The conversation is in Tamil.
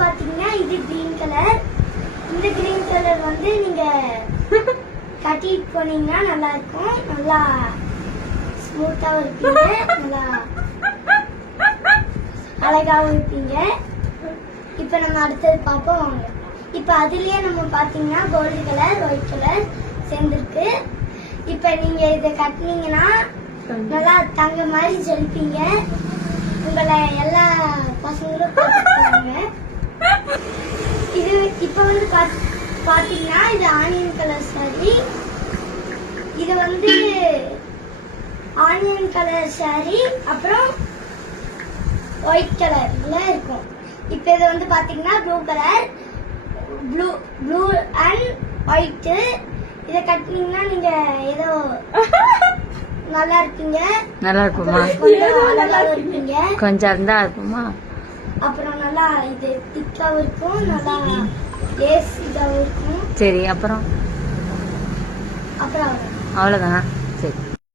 பாத்தீங்கன்னா இது கிரீன் கலர். இந்த கிரீன் கலர் வந்து நீங்க கட்டிட்டு போனீங்கன்னா நல்லா இருக்கும். நல்லா ஸ்மூத்தா இருப்பீங்க, நல்லா அழகாவும் இருப்பீங்க. இப்ப நம்ம அடுத்தது பார்ப்போம் வாங்க. இப்ப அதுலயே நம்ம பாத்தீங்கன்னா கோல்டு கலர், ஒயிட் கலர் சேர்ந்துருக்கு. இப்ப நீங்க இதை கட்டினீங்கன்னா நல்லா தங்க மாதிரி ஜொலிப்பீங்க. உங்களை எல்லா பசங்களும் பார்த்துப்பாங்க. இது இப்ப வந்து பாத்தீங்கன்னா இது ஆனியன் கலர் சாரி. இது வந்து ஆனியன் கலர் சாரி, அப்புறம் ஒயிட் கலர்ல இருக்கும். இப்ப இது வந்து பாத்தீங்கன்னா blue colour, blue and white. இத கட்டினீங்கன்னா நீங்க ஏதோ நல்லா இருப்பீங்க. நல்லா இருக்குமா? இருப்பீங்க, கொஞ்சம் இருந்தா இருக்குமா? அப்புறம் நல்லா இது திக்காவும் இருக்கும், நல்லா லேஸ் இதாவும் இருக்கும். சரி, அப்புறம் அப்புறம் அவ்வளவுதானா? சரி.